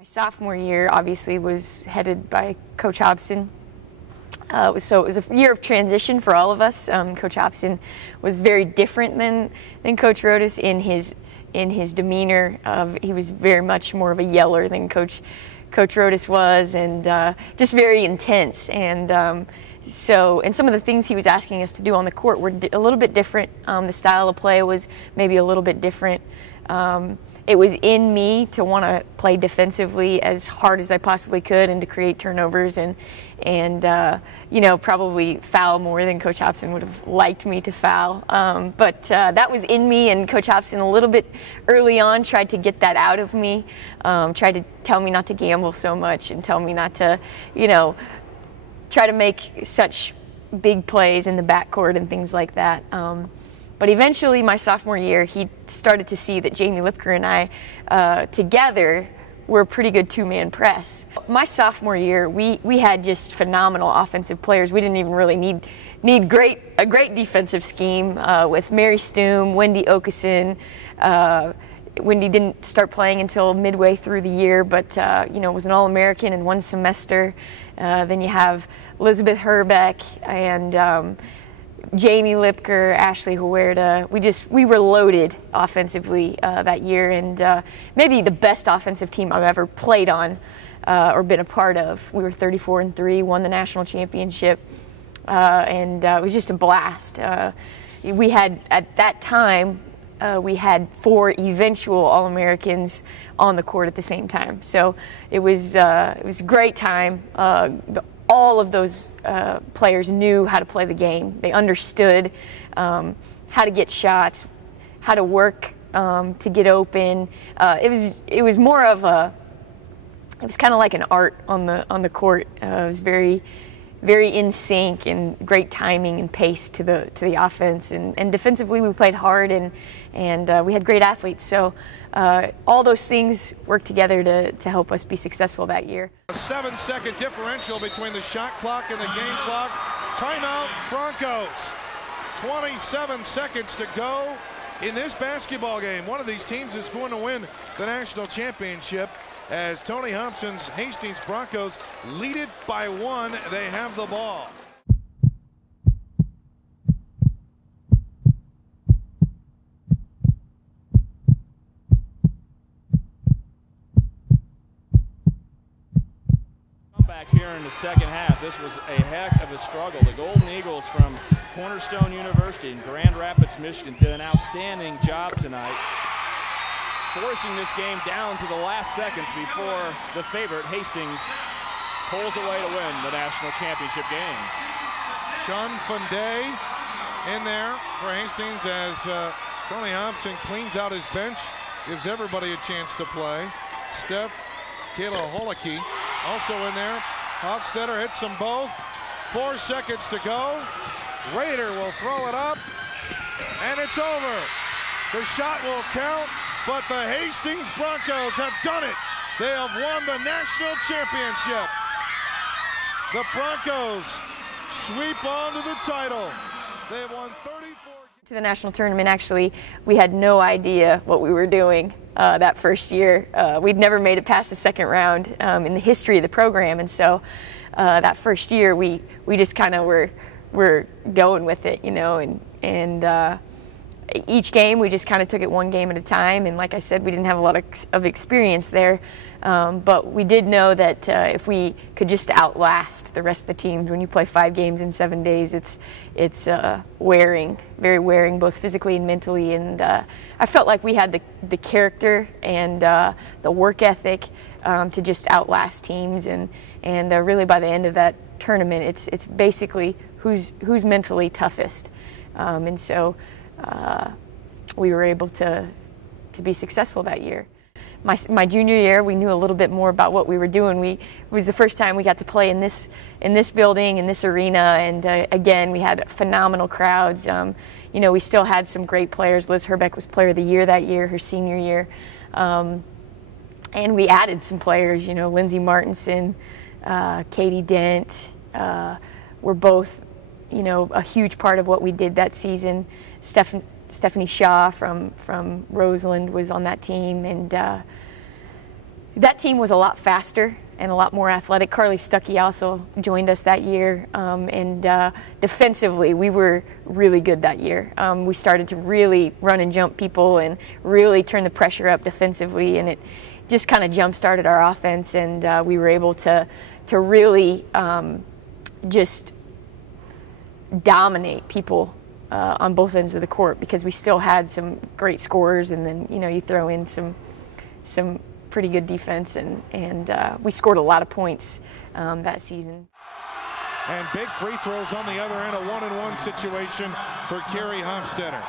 My sophomore year obviously was headed by Coach Hobson. So it was a year of transition for all of us. Coach Hobson was very different than Coach Rodas in his demeanor. He was very much more of a yeller than Coach Rodas was, and just very intense. And some of the things he was asking us to do on the court were a little bit different. The style of play was maybe a little bit different. It was in me to want to play defensively as hard as I possibly could and to create turnovers and probably foul more than Coach Hobson would have liked me to foul. But that was in me, and Coach Hobson a little bit early on tried to get that out of me, tried to tell me not to gamble so much and tell me not to, try to make such big plays in the backcourt and things like that. But eventually, my sophomore year, he started to see that Jamie Lipker and I, together, were a pretty good two-man press. My sophomore year, we had just phenomenal offensive players. We didn't even really need a great defensive scheme with Mary Stoom, Wendy Okeson. Wendy didn't start playing until midway through the year, but was an All-American in one semester. Then you have Elizabeth Herbeck and Jamie Lipker, Ashley Huerta. We were loaded offensively that year, and maybe the best offensive team I've ever played on or been a part of. We were 34-3, won the national championship, and it was just a blast. We had, at that time, we had 4 eventual All-Americans on the court at the same time. So it was a great time. All of those players knew how to play the game. They understood how to get shots, how to work to get open. It was more of it was kind of like an art on the court. It was very in sync and great timing and pace to the offense. And defensively, we played hard and we had great athletes. So all those things worked together to help us be successful that year. A 7-second differential between the shot clock and the game clock. Timeout, Broncos. 27 seconds to go in this basketball game. One of these teams is going to win the national championship, as Tony Hobson's Hastings Broncos lead it by 1. They have the ball. Back here in the second half, this was a heck of a struggle. The Golden Eagles from Cornerstone University in Grand Rapids, Michigan, did an outstanding job tonight, forcing this game down to the last seconds before the favorite, Hastings, pulls away to win the national championship game. Sean Funday in there for Hastings as Tony Hobson cleans out his bench, gives everybody a chance to play. Steph, Kayla Holicky also in there. Hofstetter hits them both. 4 seconds to go. Rader will throw it up, and it's over. The shot will count, but the Hastings Broncos have done it. They have won the national championship. The Broncos sweep on to the title. They have won 34. To the national tournament, actually, we had no idea what we were doing that first year. We'd never made it past the second round in the history of the program, and so that first year we just kind of were going with it, and each game we just kind of took it one game at a time. And like I said, we didn't have a lot of experience there, but we did know that if we could just outlast the rest of the teams, when you play 5 games in 7 days, it's wearing, very wearing, both physically and mentally. And I felt like we had the character and the work ethic to just outlast teams. And really by the end of that tournament, it's basically who's mentally toughest. And so we were able to be successful that year. My junior year, we knew a little bit more about what we were doing. It was the first time we got to play in this building, in this arena, and again, we had phenomenal crowds. We still had some great players. Liz Herbeck was Player of the Year that year, her senior year, and we added some players. Lindsay Martinson, Katie Dent were both, a huge part of what we did that season. Stephanie Shaw from Roseland was on that team, and that team was a lot faster and a lot more athletic. Carrie Hofstetter also joined us that year, and defensively we were really good that year. We started to really run and jump people and really turn the pressure up defensively, and it just kind of jump-started our offense, and we were able to really just dominate people on both ends of the court, because we still had some great scorers, and then you throw in some pretty good defense, and we scored a lot of points that season. And big free throws on the other end, a 1-and-1 situation for Carrie Hofstetter.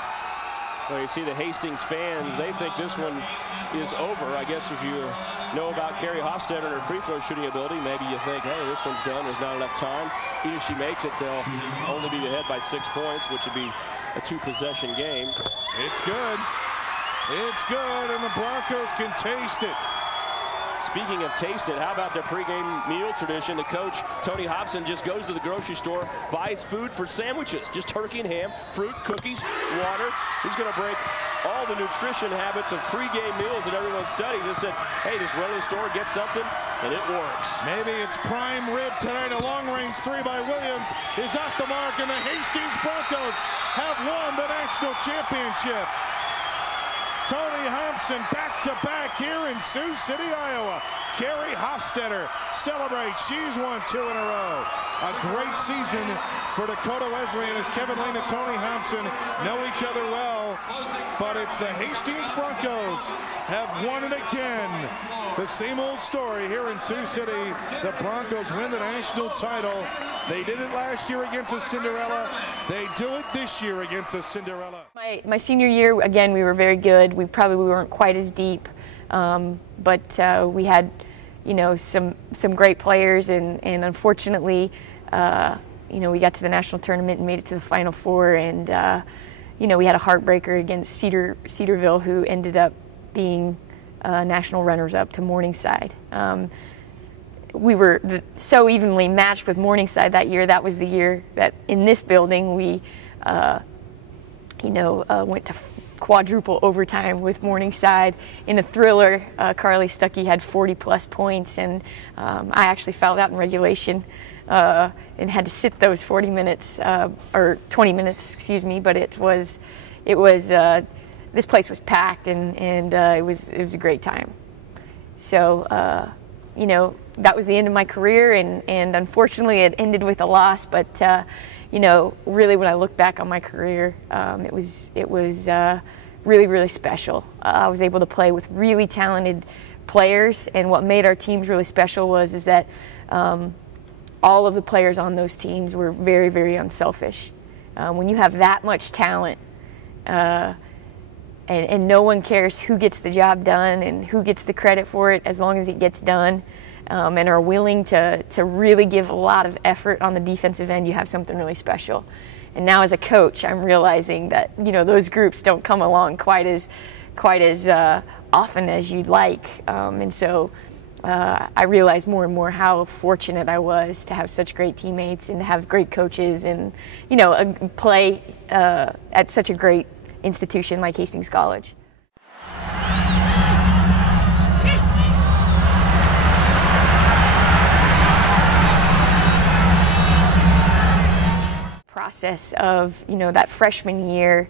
Well, you see the Hastings fans, they think this one is over. I guess if you know about Carrie Hofstetter and her free throw shooting ability, maybe you think, hey, this one's done, there's not enough time. Even if she makes it, they'll only be ahead by 6 points, which would be a 2-possession game. It's good. It's good, and the Broncos can taste it. Speaking of taste it, how about their pregame meal tradition? The coach, Tony Hobson, just goes to the grocery store, buys food for sandwiches, just turkey and ham, fruit, cookies, water. He's going to break all the nutrition habits of pregame meals that everyone studies. He said, hey, just run to the store, get something, and it works. Maybe it's prime rib tonight. A long-range 3 by Williams is off the mark, and the Hastings Broncos have won the national championship. Tony Hobson back-to-back here in Sioux City, Iowa. Carrie Hofstetter celebrates. She's won 2 in a row. A great season for Dakota Wesleyan, as Kevin Lane and Tony Hobson know each other well. But it's the Hastings Broncos have won it again. The same old story here in Sioux City. The Broncos win the national title. They did it last year against a Cinderella. They do it this year against a Cinderella. My senior year, again, we were very good. We probably weren't quite as deep, but we had, some great players, and unfortunately, we got to the national tournament and made it to the Final Four, and we had a heartbreaker against Cedarville, who ended up being national runners-up to Morningside. We were so evenly matched with Morningside that year. That was the year that in this building we, went to quadruple overtime with Morningside in a thriller. Carrie Hofstetter had 40-plus points, and I actually fouled out in regulation and had to sit those 40 minutes or 20 minutes, excuse me. But it was this place was packed, and it was a great time. So that was the end of my career, and unfortunately it ended with a loss. But really, when I look back on my career, it was really, really special. I was able to play with really talented players, and what made our teams really special is that all of the players on those teams were very, very unselfish. When you have that much talent, and no one cares who gets the job done and who gets the credit for it, as long as it gets done, and are willing to really give a lot of effort on the defensive end, you have something really special. And now as a coach, I'm realizing that those groups don't come along quite as often as you'd like, and so I realize more and more how fortunate I was to have such great teammates and to have great coaches, and play at such a great institution like Hastings College. Process of that freshman year,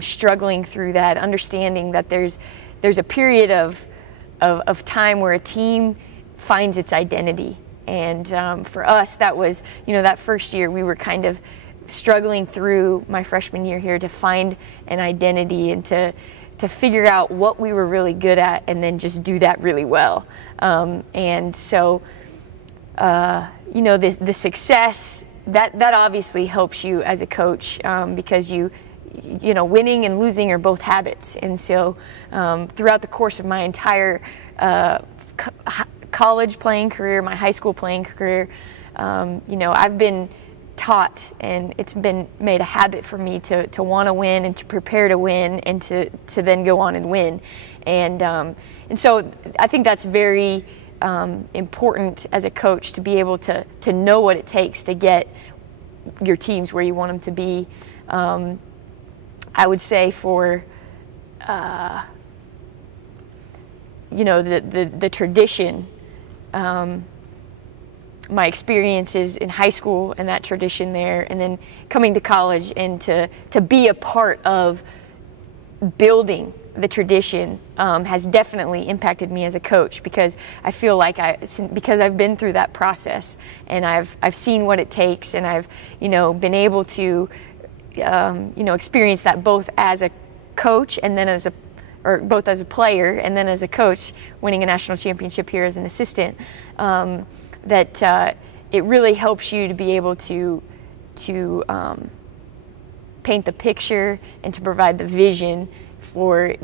struggling through that, understanding that there's a period of time where a team finds its identity, and for us that was that first year we were kind of struggling through my freshman year here to find an identity and to figure out what we were really good at, and then just do that really well. And so the success that obviously helps you as a coach, because winning and losing are both habits. And so throughout the course of my entire college playing career, my high school playing career, I've been taught, and it's been made a habit for me to want to win and to prepare to win and to then go on and win. And so I think that's very important as a coach, to be able to know what it takes to get your teams where you want them to be. I would say for you know, the tradition, my experiences in high school and that tradition there, and then coming to college and to be a part of building the tradition has definitely impacted me as a coach, because I feel like because I've been through that process and I've seen what it takes, and I've, you know, been able to you know, experience that both as a coach and then both as a player and then as a coach, winning a national championship here as an assistant, that it really helps you to be able to paint the picture and to provide the vision for,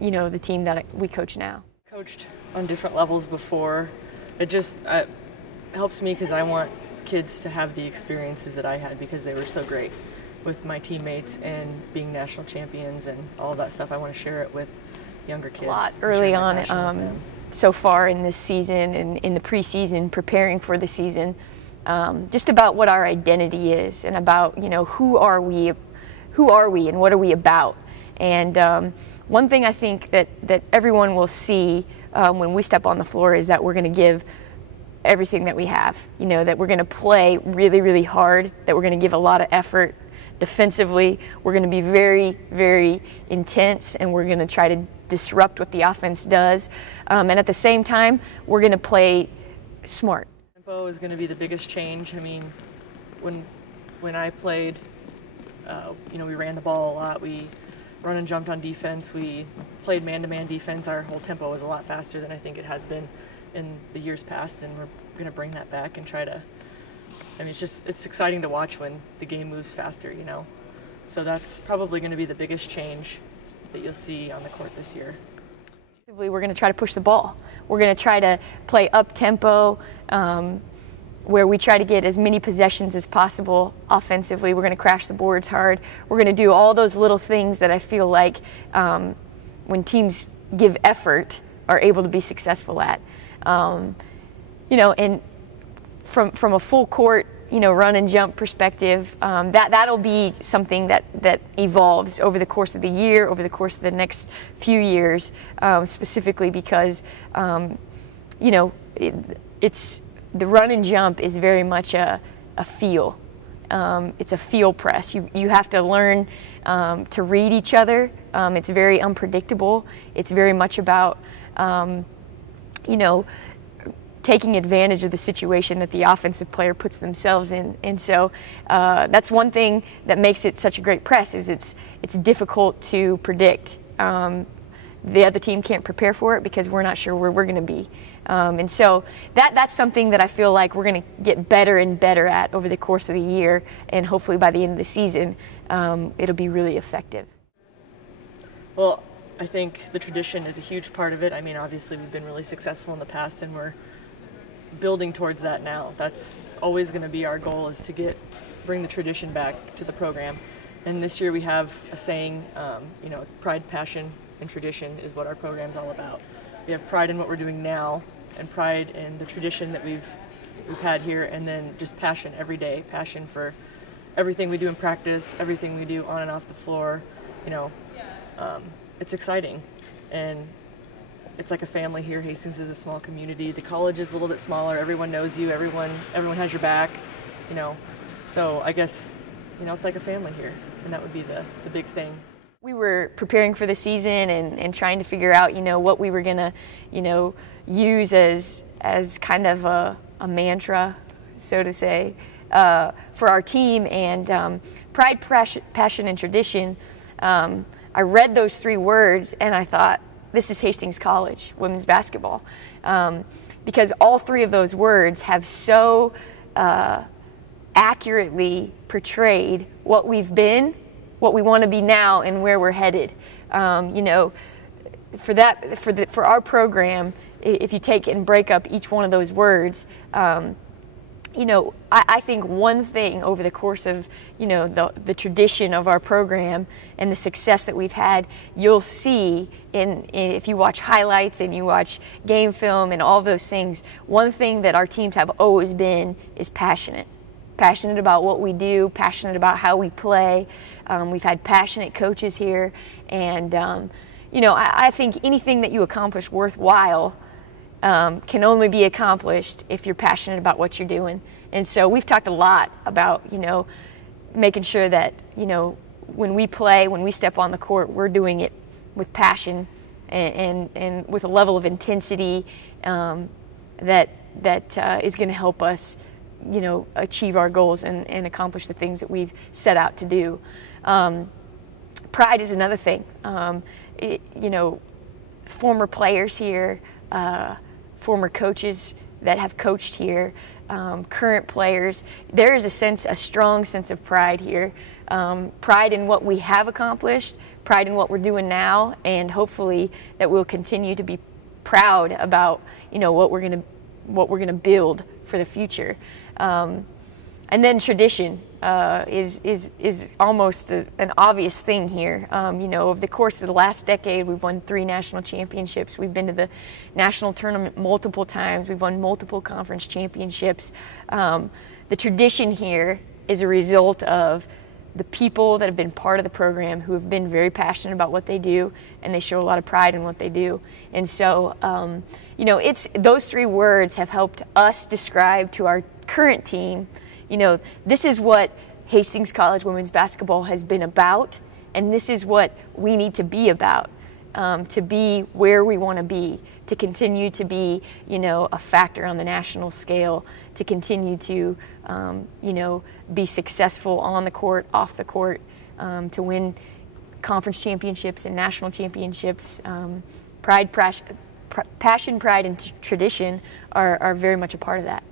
you know, the team that we coach now. Coached on different levels before. It just helps me because I want kids to have the experiences that I had, because they were so great with my teammates and being national champions and all that stuff. I want to share it with younger kids. A lot early on, so far in this season and in the preseason, preparing for the season, just about what our identity is and about, you know, who are we and what are we about. And one thing I think that everyone will see when we step on the floor is that we're going to give everything that we have, you know, that we're going to play really, really hard, that we're going to give a lot of effort defensively. We're going to be very, very intense, and we're going to try to disrupt what the offense does. And at the same time, we're going to play smart. Tempo is going to be the biggest change. I mean, when I played, you know, we ran the ball a lot. We run and jumped on defense. We played man-to-man defense. Our whole tempo was a lot faster than I think it has been in the years past, and we're going to bring that back and try to, I mean, it's exciting to watch when the game moves faster, you know. So that's probably going to be the biggest change that you'll see on the court this year. We're going to try to push the ball. We're going to try to play up-tempo, where we try to get as many possessions as possible offensively. We're going to crash the boards hard. We're going to do all those little things that I feel like when teams give effort are able to be successful at. You know, and from a full court, you know, run and jump perspective, that'll be something that evolves over the course of the year, over the course of the next few years, specifically because, you know, it's the run and jump is very much a feel. It's a feel press. You have to learn to read each other. It's very unpredictable. It's very much about, you know, taking advantage of the situation that the offensive player puts themselves in. And so that's one thing that makes it such a great press, is it's difficult to predict. The other team can't prepare for it because we're not sure where we're going to be. And so that's something that I feel like we're going to get better and better at over the course of the year, and hopefully by the end of the season it'll be really effective. Well, I think the tradition is a huge part of it. I mean, obviously we've been really successful in the past, and we're building towards that now. That's always going to be our goal, is to bring the tradition back to the program. And this year we have a saying, you know, pride, passion, and tradition is what our program's all about. We have pride in what we're doing now, and pride in the tradition that we've had here, and then just passion every day, passion for everything we do in practice, everything we do on and off the floor. You know, it's exciting, and it's like a family here. Hastings is a small community. The college is a little bit smaller. Everyone knows you. Everyone has your back, you know. So I guess, you know, it's like a family here, and that would be the big thing. We were preparing for the season and trying to figure out, you know, what we were going to, you know, use as kind of a mantra, so to say, for our team. And pride, passion, and tradition, I read those three words and I thought, this is Hastings College women's basketball, because all three of those words have so accurately portrayed what we've been, what we want to be now, and where we're headed. You know, for our program, if you take and break up each one of those words, you know, I think one thing over the course of, you know, the tradition of our program and the success that we've had, you'll see if you watch highlights and you watch game film and all those things, one thing that our teams have always been is passionate about what we do, passionate about how we play. We've had passionate coaches here, and I think anything that you accomplish worthwhile can only be accomplished if you're passionate about what you're doing. And so we've talked a lot about, making sure that, when we play, when we step on the court, we're doing it with passion and with a level of intensity that is going to help us, achieve our goals and accomplish the things that we've set out to do. Pride is another thing. Former players here, former coaches that have coached here, current players, there is a strong sense of pride here. Pride in what we have accomplished, pride in what we're doing now, and hopefully that we'll continue to be proud about, what we're gonna build for the future. And then tradition is almost an obvious thing here. Over the course of the last decade, we've won 3 national championships. We've been to the national tournament multiple times. We've won multiple conference championships. The tradition here is a result of the people that have been part of the program who have been very passionate about what they do, and they show a lot of pride in what they do. And so, it's those 3 words have helped us describe to our current team, this is what Hastings College women's basketball has been about, and this is what we need to be about, to be where we want to be, to continue to be, a factor on the national scale, to continue to, be successful on the court, off the court, to win conference championships and national championships. Passion, pride, and tradition are very much a part of that.